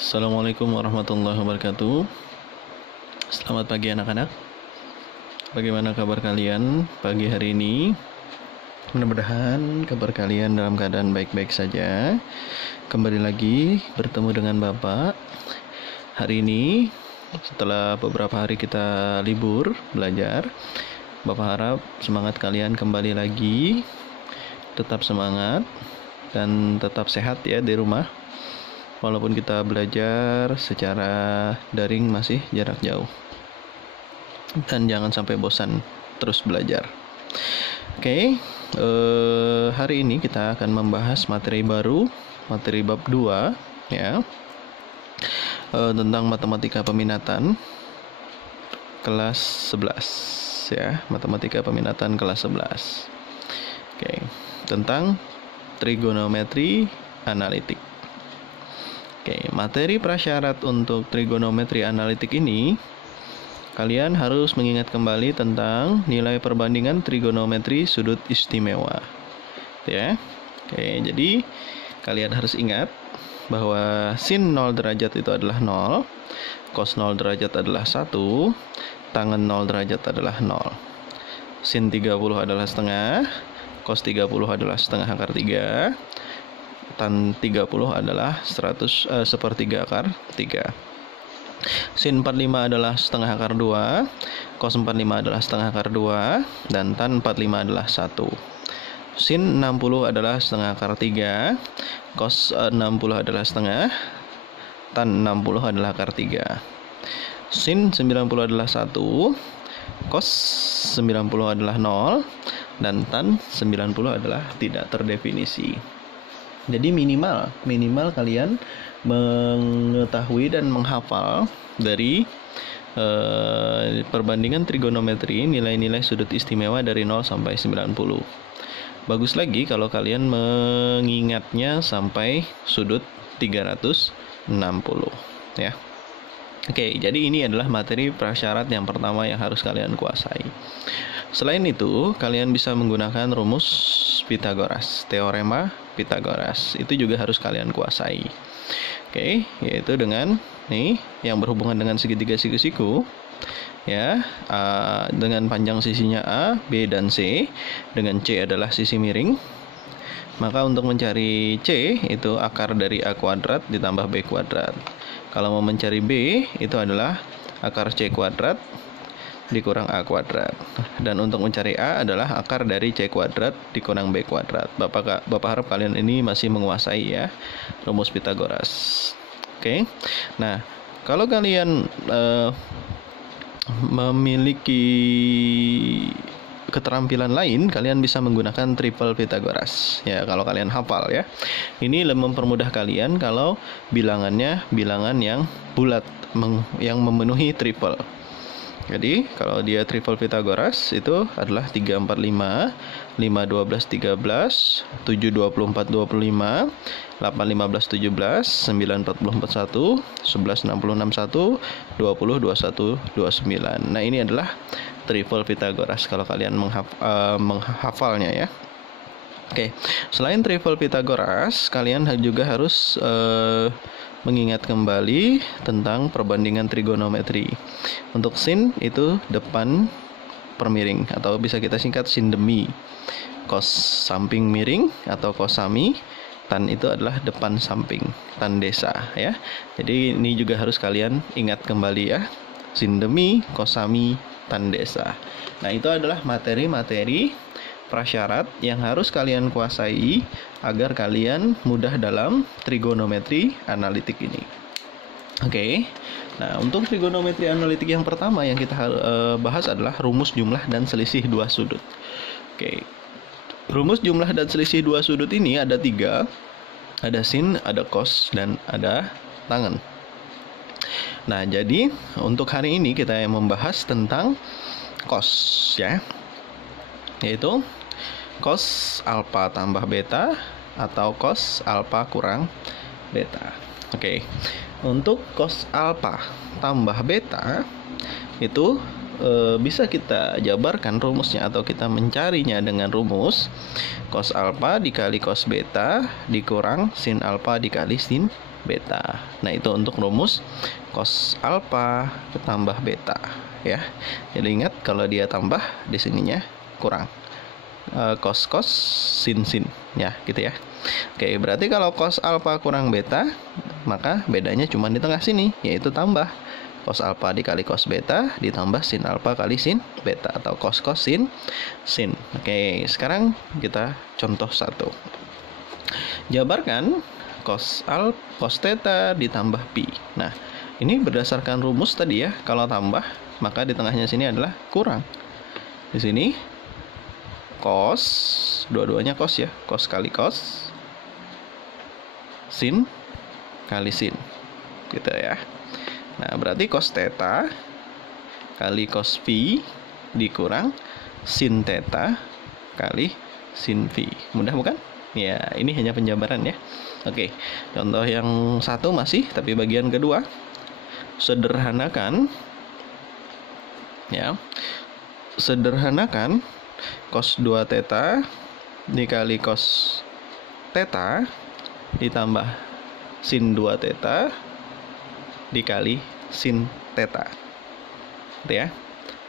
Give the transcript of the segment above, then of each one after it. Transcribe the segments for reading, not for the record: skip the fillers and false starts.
Assalamualaikum warahmatullahi wabarakatuh. Selamat pagi anak-anak. Bagaimana kabar kalian pagi hari ini? Mudah-mudahan kabar kalian dalam keadaan baik-baik saja. Kembali lagi bertemu dengan Bapak. Hari ini setelah beberapa hari kita libur belajar, Bapak harap semangat kalian kembali lagi. Tetap semangat dan tetap sehat ya di rumah. Walaupun kita belajar secara daring masih jarak jauh. Dan jangan sampai bosan terus belajar. Oke, hari ini kita akan membahas materi baru, materi bab 2 ya. Tentang matematika peminatan kelas 11 ya, matematika peminatan kelas 11. Oke, tentang trigonometri analitik. Oke, materi prasyarat untuk trigonometri analitik ini, kalian harus mengingat kembali tentang nilai perbandingan trigonometri sudut istimewa. Ya. Oke, jadi kalian harus ingat bahwa sin 0 derajat itu adalah 0, cos 0 derajat adalah 1, tangen 0 derajat adalah 0. Sin 30 adalah setengah, cos 30 adalah setengah akar 3. Tan 30 adalah 100 sepertiga akar 3. Sin 45 adalah setengah akar 2, cos 45 adalah setengah akar 2, dan tan 45 adalah 1. Sin 60 adalah setengah akar 3, cos 60 adalah setengah, tan 60 adalah akar 3. Sin 90 adalah 1, cos 90 adalah 0, dan tan 90 adalah tidak terdefinisi. Jadi minimal kalian mengetahui dan menghafal dari perbandingan trigonometri nilai-nilai sudut istimewa dari 0 sampai 90. Bagus lagi kalau kalian mengingatnya sampai sudut 360 ya. Oke, jadi ini adalah materi prasyarat yang pertama yang harus kalian kuasai. Selain itu, kalian bisa menggunakan rumus Pitagoras, teorema Pitagoras. Itu juga harus kalian kuasai. Oke, yaitu dengan yang berhubungan dengan segitiga siku-siku ya, dengan panjang sisinya A, B, dan C, dengan C adalah sisi miring. Maka untuk mencari C itu akar dari A kuadrat ditambah B kuadrat. Kalau mau mencari B itu adalah akar C kuadrat dikurang A kuadrat. Dan untuk mencari A adalah akar dari C kuadrat dikurang B kuadrat. Bapak harap kalian ini masih menguasai ya rumus Pitagoras. Oke. Nah, kalau kalian memiliki keterampilan lain, kalian bisa menggunakan triple Pitagoras ya, kalau kalian hafal ya. Ini mempermudah kalian kalau bilangannya bilangan yang bulat, yang memenuhi triple. Jadi kalau dia triple Pitagoras itu adalah 3, 4, 5, 5, 12, 13, 7, 24, 25, 8, 15, 17, 9, 40, 41, 11, 66, 1, 20, 21, 29. Nah, ini adalah triple Pitagoras kalau kalian menghafalnya ya. Oke, selain triple Pitagoras, kalian juga harus mengingat kembali tentang perbandingan trigonometri. Untuk sin itu depan per miring atau bisa kita singkat sin demi. Cos samping miring atau cosami, tan itu adalah depan samping, tan desa ya. Jadi ini juga harus kalian ingat kembali ya. Sin demi, cosami, tan desa. Nah, itu adalah materi-materi prasyarat yang harus kalian kuasai agar kalian mudah dalam trigonometri analitik ini. Oke. Nah, untuk trigonometri analitik yang pertama yang kita bahas adalah rumus jumlah dan selisih dua sudut. Oke. Rumus jumlah dan selisih dua sudut ini ada 3. Ada sin, ada cos, dan ada tangen. Nah, jadi untuk hari ini kita yang membahas tentang cos ya. Yaitu cos alfa tambah beta atau cos alfa kurang beta. Oke. Untuk cos alfa tambah beta itu bisa kita jabarkan rumusnya atau kita mencarinya dengan rumus cos alfa dikali cos beta dikurang sin alfa dikali sin beta. Nah, itu untuk rumus cos alfa tambah beta ya. Jadi ingat kalau dia tambah di sininya kurang. Cos sin ya gitu ya. Oke, berarti kalau cos alfa kurang beta, maka bedanya cuma di tengah sini, yaitu tambah cos alfa dikali cos beta ditambah sin alfa kali sin beta, atau cos sin. Oke, sekarang kita contoh 1. Jabarkan cos theta ditambah pi. Nah, ini berdasarkan rumus tadi ya. Kalau tambah, maka di tengahnya sini adalah kurang. Di sini cos, dua-duanya cos ya, cos kali cos, sin kali sin, gitu ya. Nah, berarti cos theta kali cos phi dikurang sin theta kali sin phi. Mudah bukan? Ya, ini hanya penjabaran ya. Oke, contoh yang 1 masih, tapi bagian kedua. Sederhanakan ya. Sederhanakan cos 2 theta dikali cos theta ditambah sin 2 theta dikali sin theta. Gitu ya.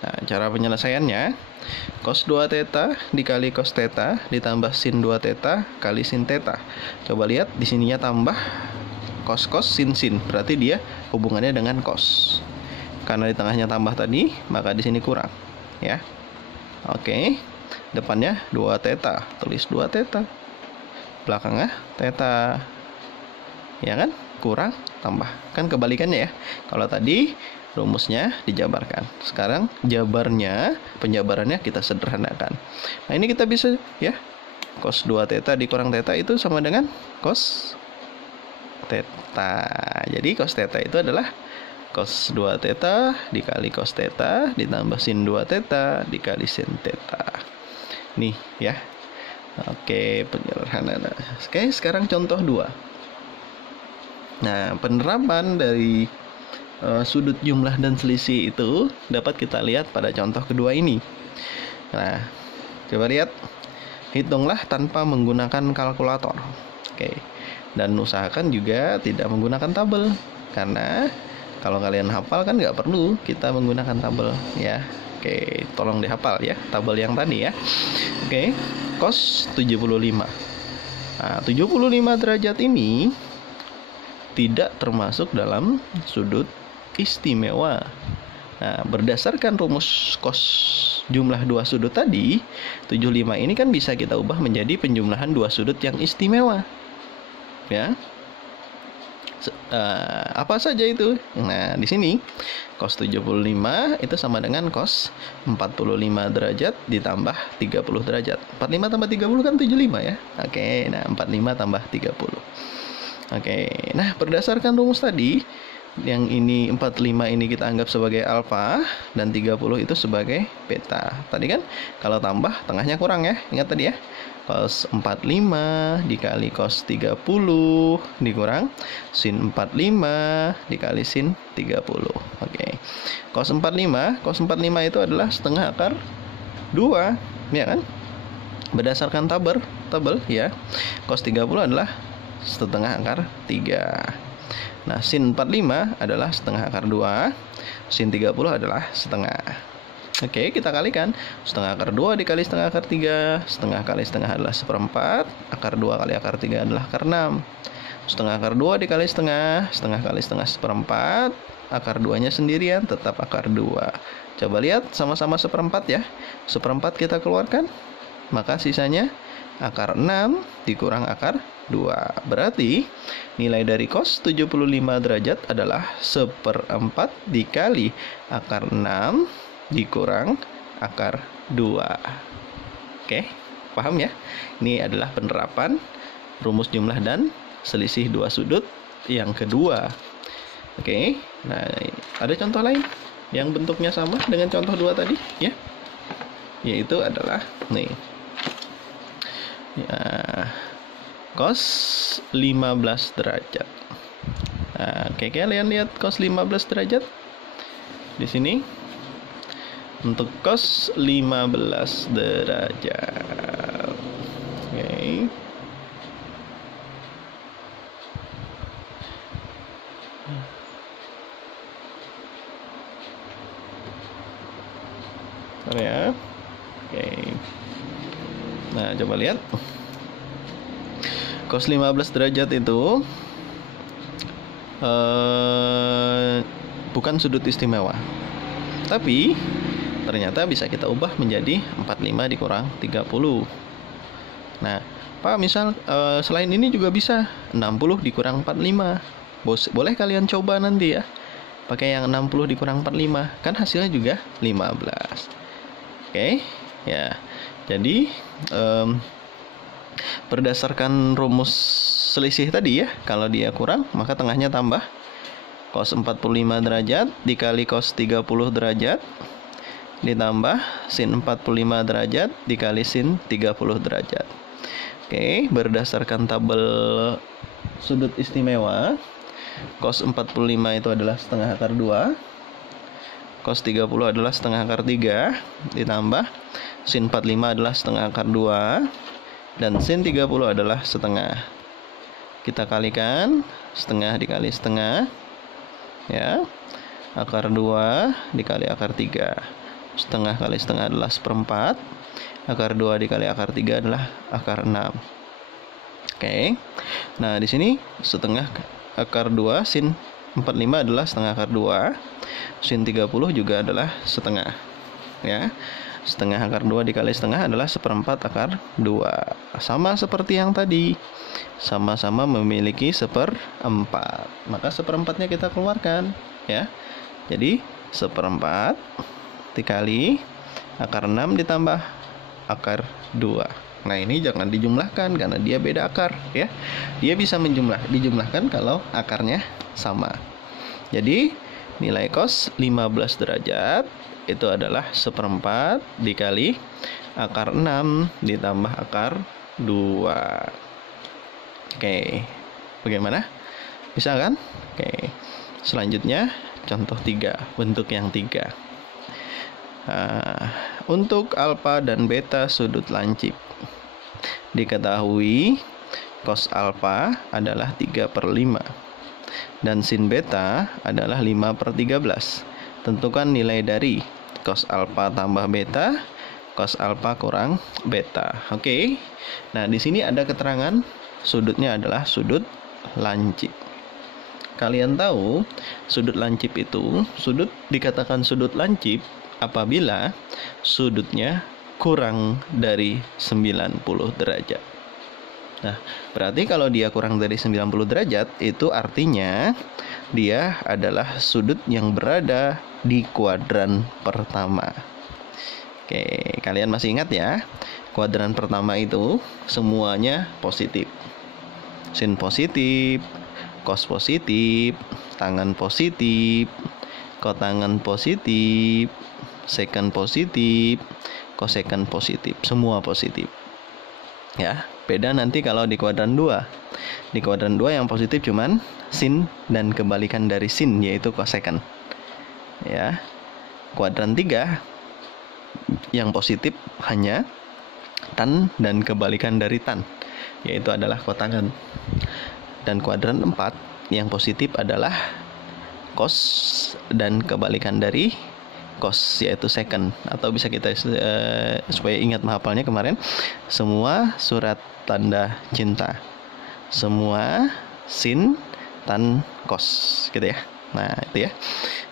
Nah, cara penyelesaiannya, cos 2 theta dikali cos theta ditambah sin 2 theta kali sin theta. Coba lihat di sininya tambah cos sin, berarti dia hubungannya dengan cos. Karena di tengahnya tambah tadi, maka di sini kurang ya. Oke, depannya 2 theta, tulis 2 theta. Belakangnya theta. Ya kan? Kurang, tambah. Kan kebalikannya ya. Kalau tadi rumusnya dijabarkan. Sekarang penjabarannya kita sederhanakan. Nah, ini kita bisa ya. Cos 2 theta dikurang theta itu sama dengan cos theta. Jadi cos theta itu adalah cos 2 theta dikali cos theta ditambah sin 2 theta dikali sin theta. Nih ya. Oke, penyederhanaan. Oke, sekarang contoh 2. Nah, penerapan dari sudut jumlah dan selisih itu dapat kita lihat pada contoh kedua ini. Nah, coba lihat. Hitunglah tanpa menggunakan kalkulator. Oke. Dan usahakan juga tidak menggunakan tabel, karena kalau kalian hafal kan nggak perlu kita menggunakan tabel ya. Oke, tolong dihafal ya tabel yang tadi ya. Oke, cos 75. Nah, 75 derajat ini tidak termasuk dalam sudut istimewa. Nah, berdasarkan rumus cos jumlah 2 sudut tadi, 75 ini kan bisa kita ubah menjadi penjumlahan 2 sudut yang istimewa. Ya. Apa saja itu? Nah, di sini cos 75 itu sama dengan cos 45 derajat ditambah 30 derajat. 45 tambah 30 kan 75 ya. Oke, nah 45 tambah 30. Oke, nah berdasarkan rumus tadi, yang ini 45 ini kita anggap sebagai alfa dan 30 itu sebagai beta. Tadi kan kalau tambah tengahnya kurang ya. Ingat tadi ya. Cos 45 dikali cos 30 dikurang sin 45 dikali sin 30. Oke. Cos 45 itu adalah setengah akar 2, ya kan? Berdasarkan tabel ya. Cos 30 adalah setengah akar 3. Nah, sin 45 adalah setengah akar 2, sin 30 adalah setengah. Oke, kita kalikan. Setengah akar 2 dikali setengah akar 3. Setengah kali setengah adalah seperempat. Akar 2 kali akar 3 adalah akar 6. Setengah akar 2 dikali setengah. Setengah kali setengah seperempat. Akar 2-nya sendirian, tetap akar 2. Coba lihat, sama-sama seperempat ya. Seperempat kita keluarkan, maka sisanya akar 6 dikurang akar 2. Berarti nilai dari cos 75 derajat adalah seperempat dikali akar 6 dikurang akar 2. Oke, paham ya? Ini adalah penerapan rumus jumlah dan selisih 2 sudut yang kedua. Oke, nah ada contoh lain yang bentuknya sama dengan contoh 2 tadi ya. Yaitu adalah nih. Ya, cos 15 derajat. Nah, oke, kalian lihat cos 15 derajat di sini. Untuk cos 15 derajat. Oke. ya. Oke. Nah, coba lihat. Cos 15 derajat itu bukan sudut istimewa. Tapi ternyata bisa kita ubah menjadi 45 dikurang 30. Nah, Pak, misal selain ini juga bisa 60 dikurang 45. Boleh kalian coba nanti ya. Pakai yang 60 dikurang 45. Kan hasilnya juga 15. Oke, ya. Jadi berdasarkan rumus selisih tadi ya, kalau dia kurang maka tengahnya tambah. Cos 45 derajat dikali cos 30 derajat ditambah sin 45 derajat dikali sin 30 derajat. Oke, berdasarkan tabel sudut istimewa, cos 45 itu adalah setengah akar 2, cos 30 adalah setengah akar 3, ditambah sin 45 adalah setengah akar 2, dan sin 30 adalah setengah. Kita kalikan, setengah dikali setengah, ya, akar 2 dikali akar 3. Setengah kali setengah adalah seperempat, akar 2 dikali akar 3 adalah akar 6. Oke, nah di sini setengah akar 2 sin 45 adalah setengah akar 2, sin 30 juga adalah setengah, ya. Setengah akar 2 dikali setengah adalah seperempat akar 2. Sama seperti yang tadi, sama-sama memiliki seperempat. Maka seperempatnya kita keluarkan, ya. Jadi seperempat dikali akar 6 ditambah akar 2. Nah, ini jangan dijumlahkan karena dia beda akar, ya. Dia bisa dijumlahkan kalau akarnya sama. Jadi nilai cos 15 derajat itu adalah seperempat dikali akar 6 ditambah akar 2. Oke, bagaimana? Bisa kan? Oke, selanjutnya contoh 3, bentuk yang 3. Untuk alfa dan beta sudut lancip, diketahui cos alfa adalah 3/5 dan sin beta adalah 5/13. Tentukan nilai dari cos alfa tambah beta, cos alfa kurang beta. Oke. Nah, di sini ada keterangan sudutnya adalah sudut lancip. Kalian tahu, sudut lancip itu, sudut dikatakan sudut lancip apabila sudutnya kurang dari 90 derajat. Nah, berarti kalau dia kurang dari 90 derajat, itu artinya dia adalah sudut yang berada di kuadran pertama. Oke, kalian masih ingat ya? Kuadran pertama itu semuanya positif. Sin positif, cos positif, tangan positif, kotangan positif, secant positif, kosekant positif, semua positif. Ya, beda nanti kalau di kuadran 2. Di kuadran 2 yang positif cuman sin dan kebalikan dari sin, yaitu kosekant. Ya. Kuadran 3 yang positif hanya tan dan kebalikan dari tan, yaitu adalah kotangan. Dan kuadran 4 yang positif adalah cos dan kebalikan dari cos, yaitu secant. Atau bisa kita supaya ingat menghafalnya kemarin, semua surat tanda cinta, semua sin tan cos, gitu ya. Nah, itu ya.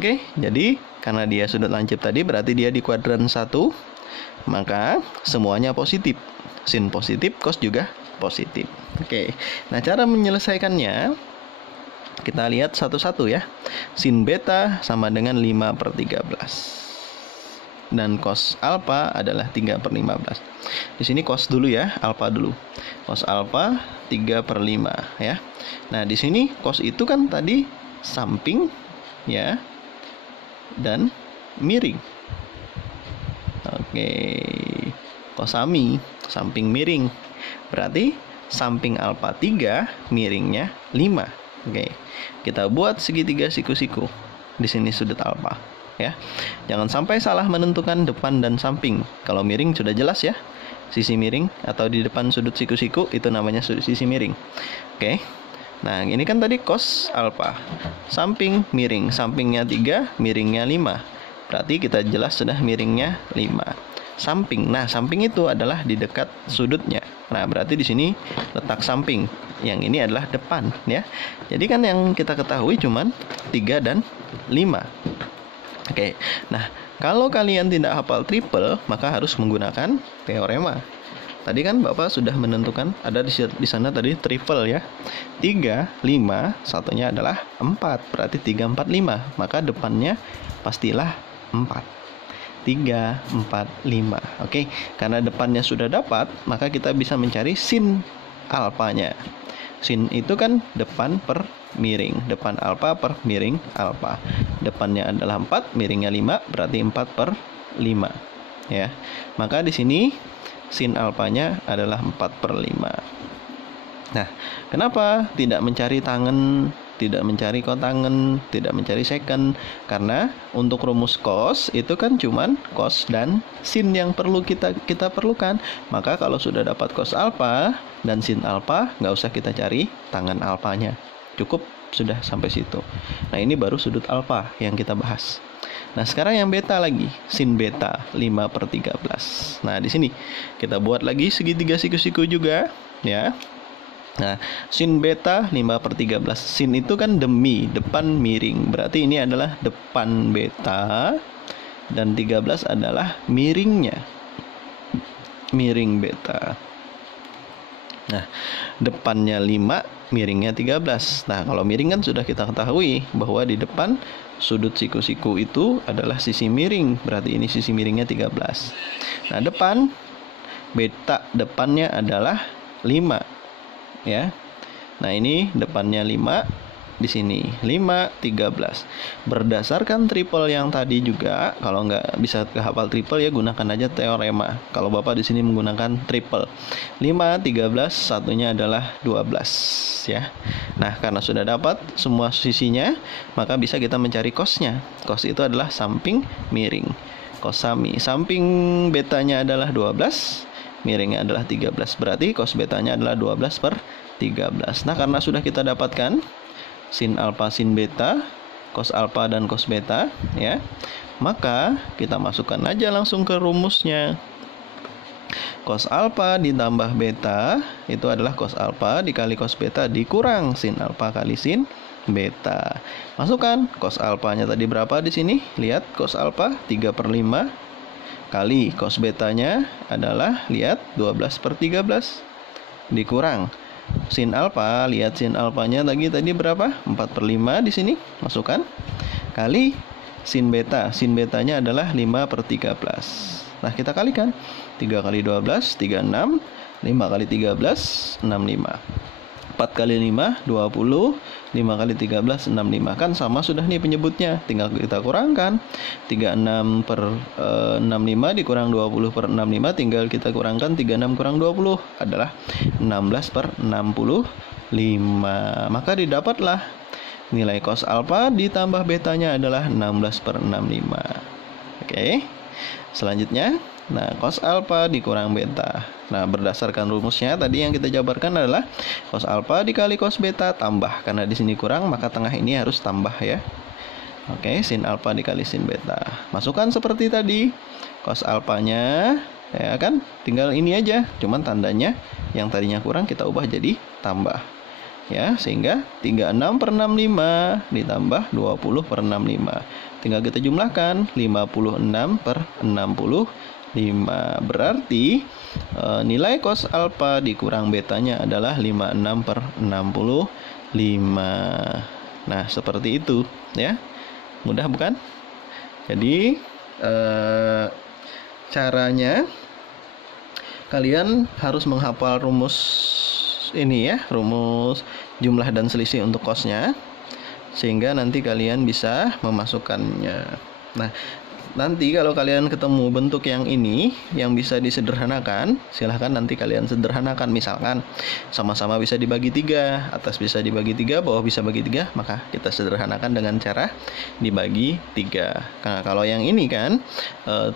Oke, jadi karena dia sudut lancip tadi berarti dia di kuadran 1, maka semuanya positif. Sin positif, cos juga positif. Oke. Nah, cara menyelesaikannya kita lihat satu-satu ya. Sin beta sama dengan 5/13. Dan cos alfa adalah 3/15. Di sini cos dulu ya, alfa dulu. Cos alfa 3/5 ya. Nah, di sini cos itu kan tadi samping ya dan miring. Oke. Kosami, samping miring. Berarti samping alfa 3, miringnya 5. Oke. Kita buat segitiga siku-siku. Di sini sudut alfa. Ya, jangan sampai salah menentukan depan dan samping. Kalau miring sudah jelas ya, sisi miring atau di depan sudut siku-siku itu namanya sisi miring. Oke. Nah, ini kan tadi cos alfa. Samping miring, sampingnya 3, miringnya 5. berarti kita jelas sudah miringnya 5. Samping, nah samping itu adalah di dekat sudutnya. Nah berarti di sini letak samping, yang ini adalah depan ya. Jadi kan yang kita ketahui cuman 3 dan 5. Oke, nah kalau kalian tidak hafal triple, maka harus menggunakan teorema. Tadi kan Bapak sudah menentukan, ada di sana tadi triple ya. 3, 5, satunya adalah 4. Berarti 3, 4, 5. Maka depannya pastilah 4. 3, 4, 5. Oke, karena depannya sudah dapat, maka kita bisa mencari sin alfanya. Sin itu kan depan per miring. Depan alfa per miring alfa. Depannya adalah 4, miringnya 5, berarti 4 per 5. Ya. Maka di sini sin alfanya adalah 4 per 5. Nah, kenapa tidak mencari tangen, tidak mencari kotangen, tidak mencari second? Karena untuk rumus cos itu kan cuman cos dan sin yang perlu kita perlukan. Maka kalau sudah dapat cos alfa dan sin alfa, nggak usah kita cari tangen alfanya. Cukup sudah sampai situ. Nah, ini baru sudut alfa yang kita bahas. Nah, sekarang yang beta lagi, sin beta 5 per 13. Nah, di sini kita buat lagi segitiga siku-siku juga, ya. Nah, sin beta 5 per 13. Sin itu kan demi, depan miring. Berarti ini adalah depan beta, dan 13 adalah miringnya. Miring beta. Nah, depannya 5, miringnya 13. Nah, kalau miring kan sudah kita ketahui bahwa di depan sudut siku-siku itu adalah sisi miring. Berarti ini sisi miringnya 13. Nah, depan beta depannya adalah 5. Ya. Nah, ini depannya 5, di sini 5, 13. Berdasarkan triple yang tadi juga, kalau nggak bisa hafal triple ya gunakan aja teorema. Kalau Bapak di sini menggunakan triple. 5, 13, satunya adalah 12 ya. Nah, karena sudah dapat semua sisinya, maka bisa kita mencari cosnya. Cos itu adalah samping miring. Cos sami. Samping betanya adalah 12. Miringnya adalah 13. Berarti cos betanya adalah 12 per 13. Nah, karena sudah kita dapatkan sin alfa, sin beta, cos alfa dan cos beta, ya, maka kita masukkan aja langsung ke rumusnya. Cos alfa ditambah beta itu adalah cos alfa dikali cos beta dikurang sin alfa kali sin beta. Masukkan cos alfanya tadi berapa di sini? Lihat cos alfa 3 per 5 kali cos betanya adalah, lihat, 12 per 13 dikurang sin alfa, lihat sin alfanya tadi berapa? 4 per 5 di sini, masukkan, kali sin beta. Sin betanya adalah 5 per 13. Nah, kita kalikan. 3 kali 12, 36. 5 kali 13, 65. 4 kali 5, 20. 5 kali 13, 65. Kan sama sudah nih penyebutnya. Tinggal kita kurangkan. 36 per 65 dikurang 20 per 65. Tinggal kita kurangkan 36 kurang 20. Adalah 16 per 65. Maka didapatlah nilai cos alfa ditambah betanya adalah 16 per 65. Oke. Selanjutnya, nah, cos alfa dikurang beta. Nah, berdasarkan rumusnya tadi yang kita jabarkan adalah cos alfa dikali cos beta tambah. Karena di sini kurang, maka tengah ini harus tambah ya. Oke, sin alfa dikali sin beta. Masukkan seperti tadi. Cos alfanya, ya kan? Tinggal ini aja. Cuman tandanya yang tadinya kurang kita ubah jadi tambah. Ya, sehingga 36 per 65 ditambah 20 per 65. Tinggal kita jumlahkan 56 per 65. Berarti nilai cos alfa dikurang betanya adalah 56 per 65. Nah, seperti itu ya. Mudah bukan? Jadi caranya kalian harus menghafal rumus ini ya, rumus jumlah dan selisih untuk cosnya, sehingga nanti kalian bisa memasukkannya. Nah, nanti kalau kalian ketemu bentuk yang ini yang bisa disederhanakan, silahkan nanti kalian sederhanakan. Misalkan sama-sama bisa dibagi 3, atas bisa dibagi 3, bawah bisa bagi 3, maka kita sederhanakan dengan cara dibagi 3. Nah, kalau yang ini kan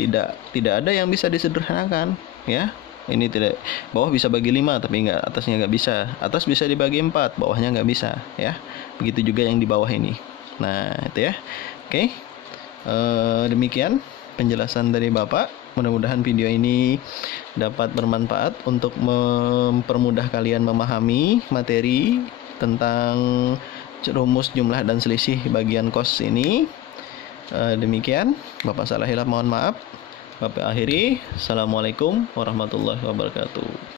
tidak ada yang bisa disederhanakan ya. Ini tidak, bawah bisa bagi 5 tapi enggak, atasnya enggak bisa. Atas bisa dibagi 4, bawahnya enggak bisa ya. Begitu juga yang di bawah ini. Nah, itu ya. Oke. Demikian penjelasan dari Bapak. Mudah-mudahan video ini dapat bermanfaat untuk mempermudah kalian memahami materi tentang rumus jumlah dan selisih bagian kos ini. Demikian, Bapak salah hilap mohon maaf. Bapak akhiri. Assalamualaikum warahmatullahi wabarakatuh.